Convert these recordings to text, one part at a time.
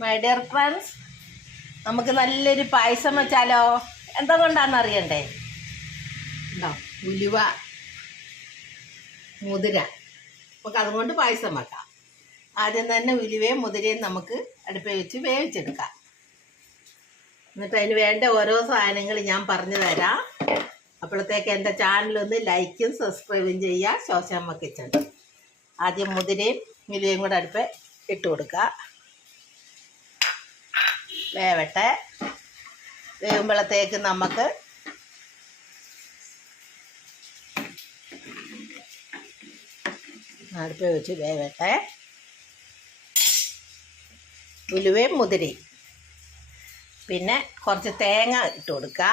My dear friends, നമുക്ക് നല്ലൊരു പായസം വെച്ചാലോ? എന്താ കൊണ്ടാണെന്ന് അറിയണ്ടേ? ഉണ്ടോ? ഉലുവ, മുതിര. നമുക്ക് അതുകൊണ്ട് പായസം വെക്കാം. ആദ്യം തന്നെ ഉലുവയും മുതിരയും നമുക്ക് അടുപ്പിൽ വെച്ച് വേവിച്ചെടുക്കാം. എന്നിട്ട് അതിന് വേണ്ട ഓരോ സാധനങ്ങൾ ഞാൻ പറഞ്ഞു തരാം. അപ്പോഴത്തേക്ക് എൻ്റെ ചാനലൊന്ന് ലൈക്കും സബ്സ്ക്രൈബും ചെയ്യുക. ശോശാമ്മ കിച്ചൺ. ആദ്യം മുതിരയും ഉലുവയും കൂടെ അടുപ്പിൽ ഇട്ട് കൊടുക്കുക. വേവട്ടെ. വേവുമ്പോഴത്തേക്ക് നമുക്ക് അടുപ്പിൽ വെച്ച് വേവട്ടെ. ഉലുവയും മുതിരയും പിന്നെ കുറച്ച് തേങ്ങ ഇട്ട് കൊടുക്കുക.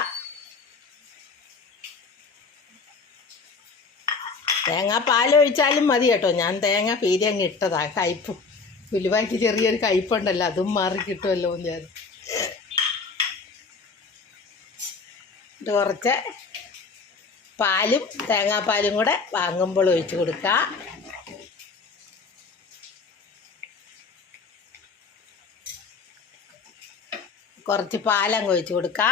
തേങ്ങ പാലൊഴിച്ചാലും മതി കേട്ടോ. ഞാൻ തേങ്ങ പീരി അങ്ങ് ഇട്ടതാണ്. കയ്പ്പ് ഉലുവയ്ക്ക് ചെറിയൊരു കയ്പ്പുണ്ടല്ലോ, അതും മാറി കിട്ടുമല്ലോ ഞാൻ. ഇത് കുറച്ച് പാലും തേങ്ങാപ്പാലും കൂടെ വാങ്ങുമ്പോൾ ഒഴിച്ച് കൊടുക്കുക. കുറച്ച് പാലങ്ങ് ഒഴിച്ച് കൊടുക്കുക.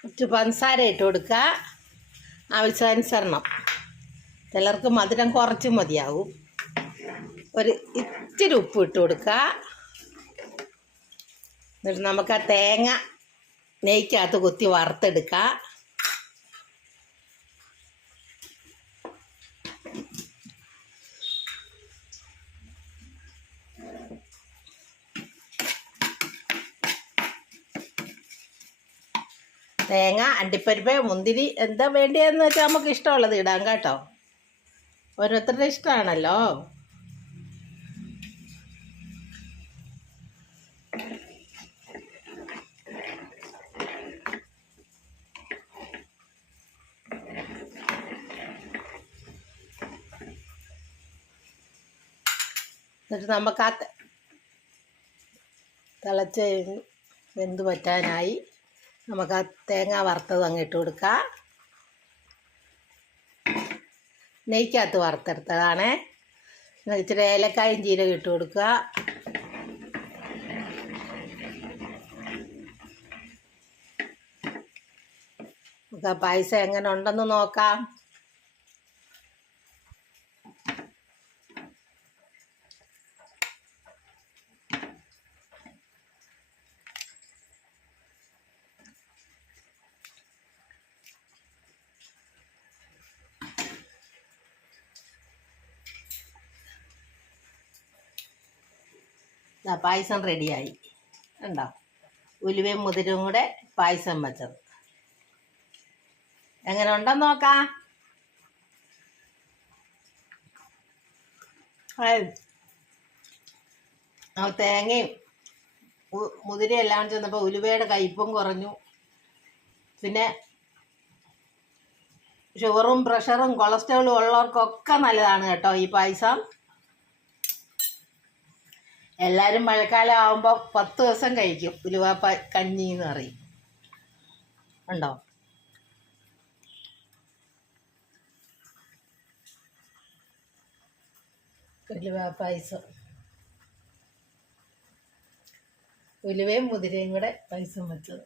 കുറച്ച് പഞ്ചസാര ഇട്ട് കൊടുക്കുക ആവശ്യാനുസരണം. ചിലർക്ക് മധുരം കുറച്ച് മതിയാവും. ഒരു ഇച്ചിരി ഉപ്പ് ഇട്ട് കൊടുക്കുക. എന്നിട്ട് നമുക്ക് ആ തേങ്ങ നെയ്ക്കകത്ത് കുത്തി വറുത്തെടുക്കുക. തേങ്ങ, അണ്ടിപ്പരിപ്പ്, മുന്തിരി എന്താ വേണ്ടിയെന്ന് വെച്ചാൽ നമുക്ക് ഇഷ്ടമുള്ളത് ഇടാം കേട്ടോ. ഓരോരുത്തരുടെ ഇഷ്ടമാണല്ലോ. എന്നിട്ട് നമുക്ക് ആ തിളച്ച് വെന്ത് പറ്റാനായി നമുക്ക് ആ തേങ്ങ വറുത്തത് അങ്ങ് ഇട്ട് കൊടുക്കുക. നെയ്ക്കകത്ത് വറുത്തെടുത്തതാണേ. ഇച്ചിരി ഏലക്കായും ജീരകം ഇട്ട് കൊടുക്കുക. നമുക്ക് ആ പായസം എങ്ങനെ ഉണ്ടെന്ന് നോക്കാം. പായസം റെഡിയായി. ഉണ്ടോ? ഉലുവയും മുതിരയും കൂടെ പായസം വെച്ചത് എങ്ങനെ ഉണ്ടെന്ന് നോക്കാം. തേങ്ങയും മുതിരയും എല്ലാം ചെന്നപ്പോൾ ഉലുവയുടെ കയ്പും കുറഞ്ഞു. പിന്നെ ഷുഗറും പ്രഷറും കൊളസ്ട്രോളും ഉള്ളവർക്കൊക്കെ നല്ലതാണ് കേട്ടോ ഈ പായസം. എല്ലാവരും മഴക്കാലം ആകുമ്പോൾ 10 ദിവസം കഴിക്കും ഉലുവ കഞ്ഞി എന്ന് പറയും. ഉണ്ടോ? ഉലുവ പായസം, ഉലുവയും മുതിരയും കൂടെ പായസം വെച്ചത്.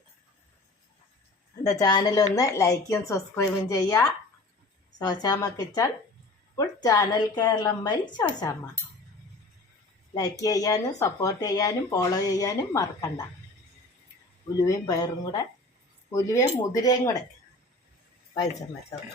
എൻ്റെ ചാനലൊന്ന് ലൈക്കും സബ്സ്ക്രൈബും ചെയ്യുക. Shoshamma kitchen, full channel Keralam by Shoshamma. Like ചെയ്യാനും സപ്പോർട്ട് ചെയ്യാനും ഫോളോ ചെയ്യാനും മറക്കണ്ട. ഉലുവയും പയറും കൂടെ, ഉലുവയും മുതിരയും കൂടെ പായസം വെച്ചത്.